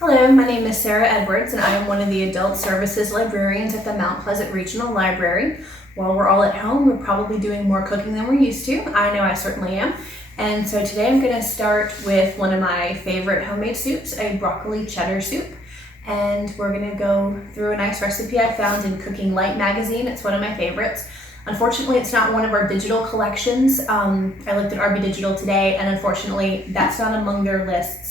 Hello, my name is Sarah Edwards, and I am one of the Adult Services Librarians at the Mount Pleasant Regional Library. While we're all at home, we're probably doing more cooking than we're used to. I know I certainly am. And so today I'm going to start with one of my favorite homemade soups, a broccoli cheddar soup. And we're going to go through a nice recipe I found in Cooking Light magazine. It's one of my favorites. Unfortunately, it's not one of our digital collections. I looked at RB Digital today, and unfortunately, that's not among their lists.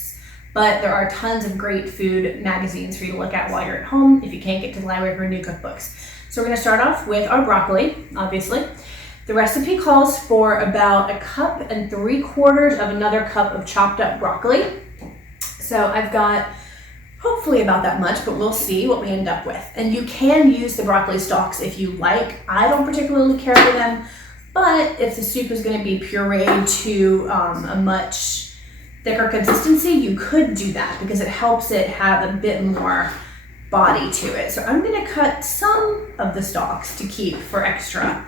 But there are tons of great food magazines for you to look at while you're at home if you can't get to the library for new cookbooks. So we're going to start off with our broccoli, obviously. The recipe calls for about 1 3/4 cups of another cup of chopped up broccoli. So I've got hopefully about that much, but we'll see what we end up with. And you can use the broccoli stalks if you like. I don't particularly care for them, but if the soup is going to be pureed to a much thicker consistency, you could do that because it helps it have a bit more body to it. So I'm going to cut some of the stalks to keep for extra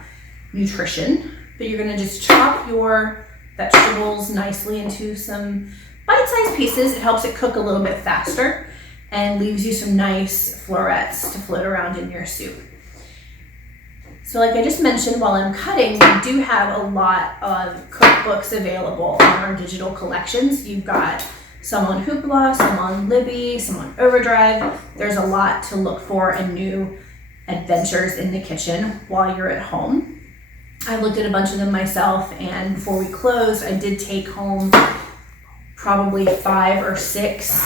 nutrition, but you're going to just chop your vegetables nicely into some bite-sized pieces. It helps it cook a little bit faster and leaves you some nice florets to float around in your soup. So like I just mentioned, while I'm cutting, we do have a lot of cookbooks available on our digital collections. You've got some on Hoopla, some on Libby, some on Overdrive. There's a lot to look for and new adventures in the kitchen while you're at home. I looked at a bunch of them myself, and before we closed, I did take home probably 5 or 6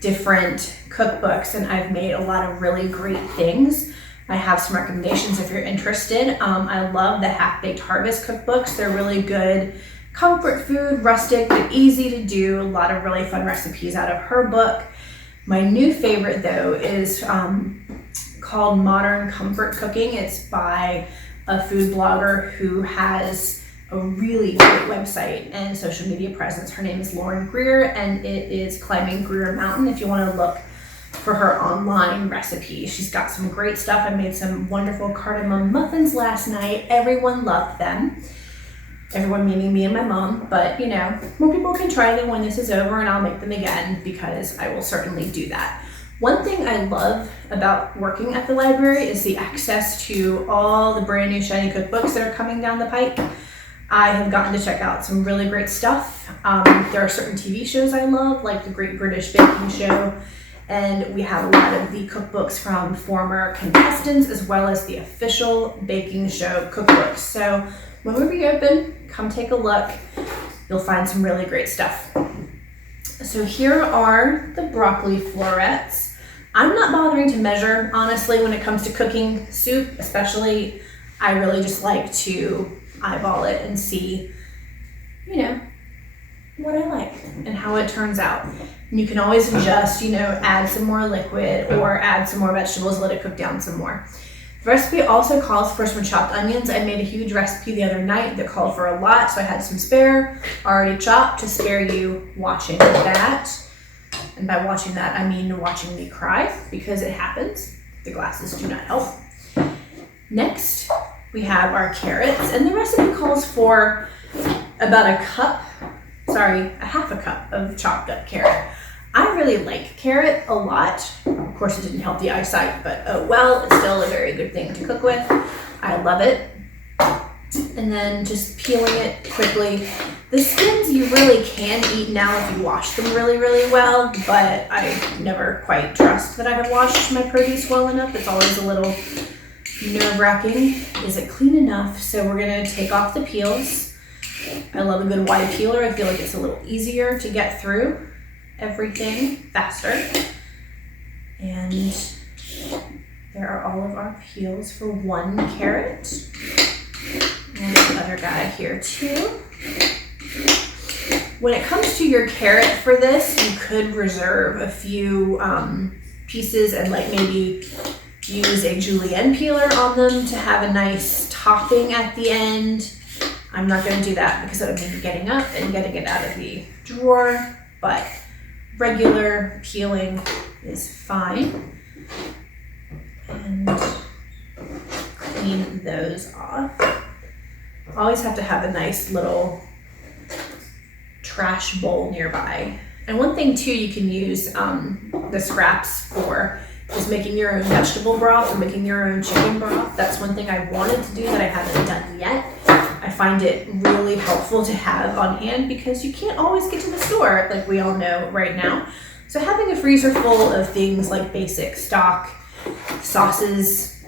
different cookbooks, and I've made a lot of really great things. I have some recommendations if you're interested. I love the Half-Baked Harvest cookbooks. They're really good comfort food, rustic, but easy to do. A lot of really fun recipes out of her book. My new favorite though is called Modern Comfort Cooking. It's by a food blogger who has a really great website and social media presence. Her name is Lauren Greer, and it is Climbing Greer Mountain if you want to look for her online recipes. She's got some great stuff. I made some wonderful cardamom muffins last night. Everyone loved them. Everyone meaning me and my mom, but you know, more people can try them when this is over, and I'll make them again because I will certainly do that. One thing I love about working at the library is the access to all the brand new shiny cookbooks that are coming down the pike. I have gotten to check out some really great stuff. There are certain TV shows I love, like the Great British Baking Show, and we have a lot of the cookbooks from former contestants as well as the official baking show cookbooks. So when we reopen, come take a look. You'll find some really great stuff. So here are the broccoli florets. I'm not bothering to measure, honestly, when it comes to cooking soup, especially. I really just like to eyeball it and see, you know, what I like and how it turns out. And you can always adjust, you know, add some more liquid or add some more vegetables, let it cook down some more. The recipe also calls for some chopped onions. I made a huge recipe the other night that called for a lot, so I had some spare, already chopped, to spare you watching that. And by watching that, I mean watching me cry, because it happens. The glasses do not help. Next, we have our carrots, and the recipe calls for about a half a cup of chopped up carrot. I really like carrot a lot. Of course, it didn't help the eyesight, but oh well, it's still a very good thing to cook with. I love it. And then just peeling it quickly. The skins you really can eat now if you wash them really, really well, but I never quite trust that I have washed my produce well enough. It's always a little nerve-wracking. Is it clean enough? So we're gonna take off the peels. I love a good wide peeler. I feel like it's a little easier to get through everything faster. And there are all of our peels for 1 carrot. And the other guy here too. When it comes to your carrot for this, you could reserve a few pieces and like maybe use a julienne peeler on them to have a nice topping at the end. I'm not going to do that because it would mean getting up and getting it out of the drawer, but regular peeling is fine. And clean those off. Always have to have a nice little trash bowl nearby And one thing too you can use the scraps for is making your own vegetable broth or making your own chicken broth. That's one thing I wanted to do that I haven't done yet. I find it really helpful to have on hand because you can't always get to the store like we all know right now. So having a freezer full of things like basic stock, sauces,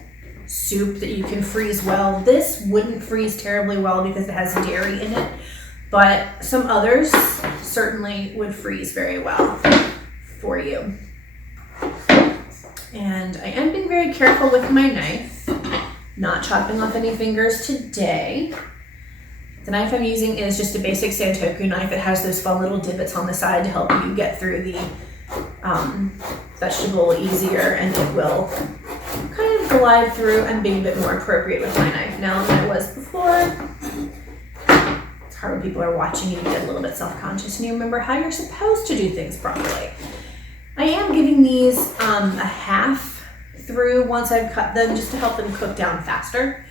soup that you can freeze well. This wouldn't freeze terribly well because it has dairy in it, but some others certainly would freeze very well for you. And I am being very careful with my knife, not chopping off any fingers today. The knife I'm using is just a basic Santoku knife. It has those fun little divots on the side to help you get through the vegetable easier, and it will kind of glide through. I'm being a bit more appropriate with my knife now than I was before. It's hard when people are watching you, you get a little bit self-conscious and you remember how you're supposed to do things properly. I am giving these a half through once I've cut them just to help them cook down faster.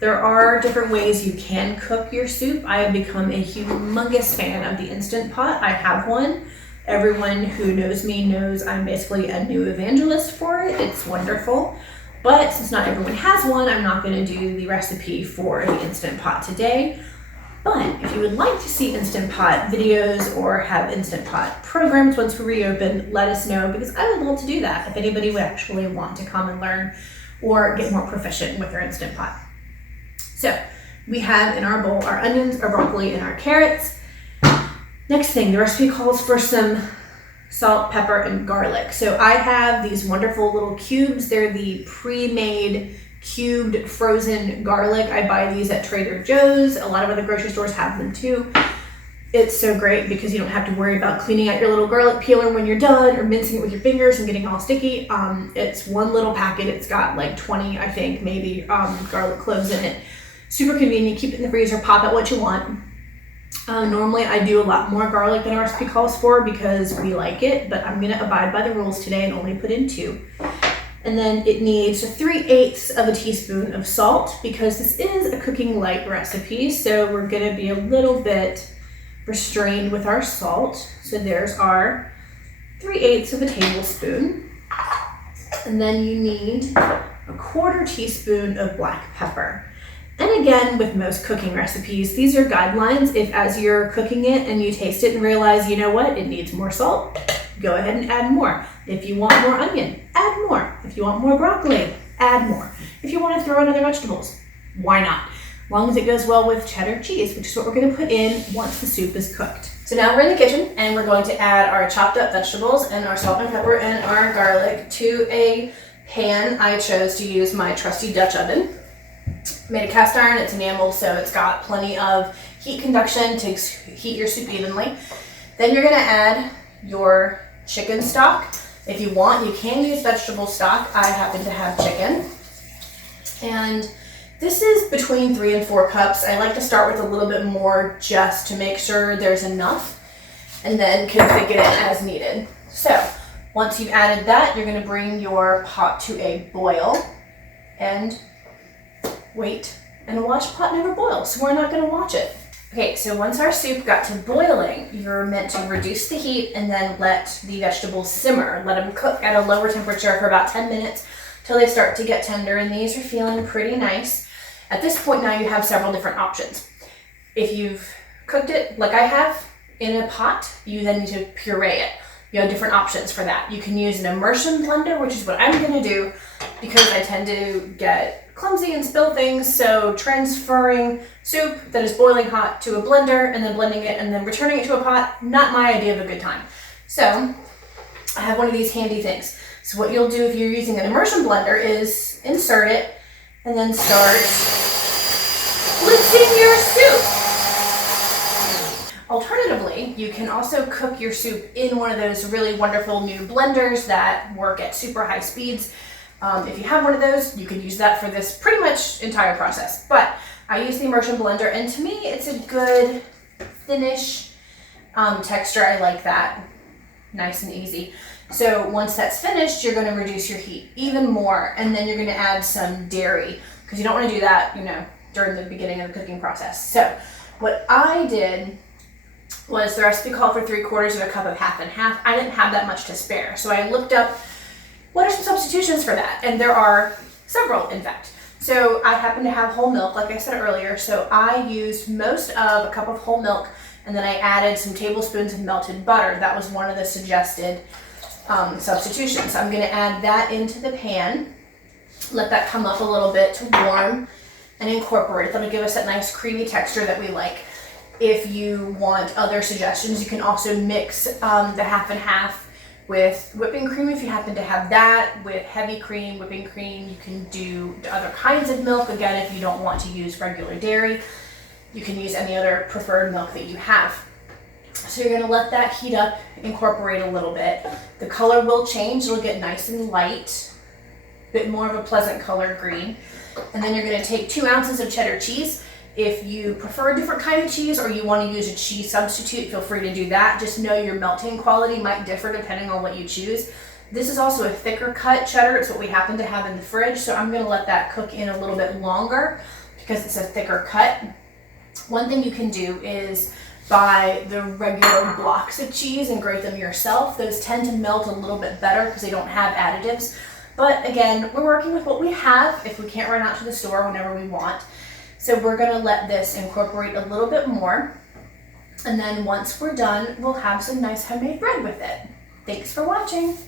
There are different ways you can cook your soup. I have become a humongous fan of the Instant Pot. I have one. Everyone who knows me knows I'm basically a new evangelist for it. It's wonderful. But since not everyone has one, I'm not going to do the recipe for the Instant Pot today. But if you would like to see Instant Pot videos or have Instant Pot programs once we reopen, let us know because I would love to do that if anybody would actually want to come and learn or get more proficient with their Instant Pot. So we have in our bowl our onions, our broccoli, and our carrots. Next thing, the recipe calls for some salt, pepper, and garlic. So I have these wonderful little cubes. They're the pre-made cubed frozen garlic. I buy these at Trader Joe's. A lot of other grocery stores have them too. It's so great because you don't have to worry about cleaning out your little garlic peeler when you're done or mincing it with your fingers and getting all sticky. It's one little packet. It's got like 20, I think, maybe garlic cloves in it. Super convenient. Keep it in the freezer, pop out what you want. Normally I do a lot more garlic than our recipe calls for because we like it, but I'm gonna abide by the rules today and only put in 2. And then it needs 3/8 of a teaspoon of salt because this is a cooking light recipe, so we're gonna be a little bit restrained with our salt. So there's our 3/8 of a tablespoon. And then you need a 1/4 teaspoon of black pepper. And again, with most cooking recipes, these are guidelines. If as you're cooking it and you taste it and realize, you know what, it needs more salt, go ahead and add more. If you want more onion, add more. If you want more broccoli, add more. If you want to throw in other vegetables, why not? As long as it goes well with cheddar cheese, which is what we're going to put in once the soup is cooked. So now we're in the kitchen and we're going to add our chopped up vegetables and our salt and pepper and our garlic to a pan. I chose to use my trusty Dutch oven. Made of cast iron, it's enamel, so it's got plenty of heat conduction to heat your soup evenly. Then you're going to add your chicken stock. If you want, you can use vegetable stock. I happen to have chicken. And this is between 3 and 4 cups. I like to start with a little bit more just to make sure there's enough and then configure it as needed. So once you've added that, you're going to bring your pot to a boil and wait and watch pot never boil. So we're not going to watch it. Okay, so once our soup got to boiling, you're meant to reduce the heat and then let the vegetables simmer. Let them cook at a lower temperature for about 10 minutes till they start to get tender, and these are feeling pretty nice. At this point now you have several different options. If you've cooked it like I have in a pot, you then need to puree it. You have different options for that. You can use an immersion blender, which is what I'm going to do because I tend to get clumsy and spill things, so transferring soup that is boiling hot to a blender and then blending it and then returning it to a pot, not my idea of a good time. So I have one of these handy things. So what you'll do if you're using an immersion blender is insert it and then start blitzing your soup. Alternatively, you can also cook your soup in one of those really wonderful new blenders that work at super high speeds. If you have one of those, you can use that for this pretty much entire process. But I use the immersion blender, and to me, it's a good thinnish texture. I like that, nice and easy. So once that's finished, you're going to reduce your heat even more, and then you're going to add some dairy because you don't want to do that, during the beginning of the cooking process. So what I did was the recipe called for 3/4 of a cup of half and half. I didn't have that much to spare, so I looked up what are some substitutions for that, and there are several, in fact. So I happen to have whole milk, like I said earlier, so I used most of a cup of whole milk, and then I added some tablespoons of melted butter. That was one of the suggested substitutions. I'm gonna add that into the pan, let that come up a little bit to warm, and incorporate it. That'll give us that nice creamy texture that we like. If you want other suggestions, you can also mix the half and half with whipping cream if you happen to have that, with heavy cream, whipping cream. You can do other kinds of milk. Again, if you don't want to use regular dairy, you can use any other preferred milk that you have. So you're gonna let that heat up, incorporate a little bit. The color will change, it'll get nice and light, a bit more of a pleasant color green. And then you're gonna take 2 ounces of cheddar cheese. If you prefer a different kind of cheese or you want to use a cheese substitute, feel free to do that. Just know your melting quality might differ depending on what you choose. This is also a thicker cut cheddar. It's what we happen to have in the fridge, so I'm going to let that cook in a little bit longer because it's a thicker cut. One thing you can do is buy the regular blocks of cheese and grate them yourself. Those tend to melt a little bit better because they don't have additives. But again, we're working with what we have if we can't run out to the store whenever we want. So we're gonna let this incorporate a little bit more. And then once we're done, we'll have some nice homemade bread with it. Thanks for watching.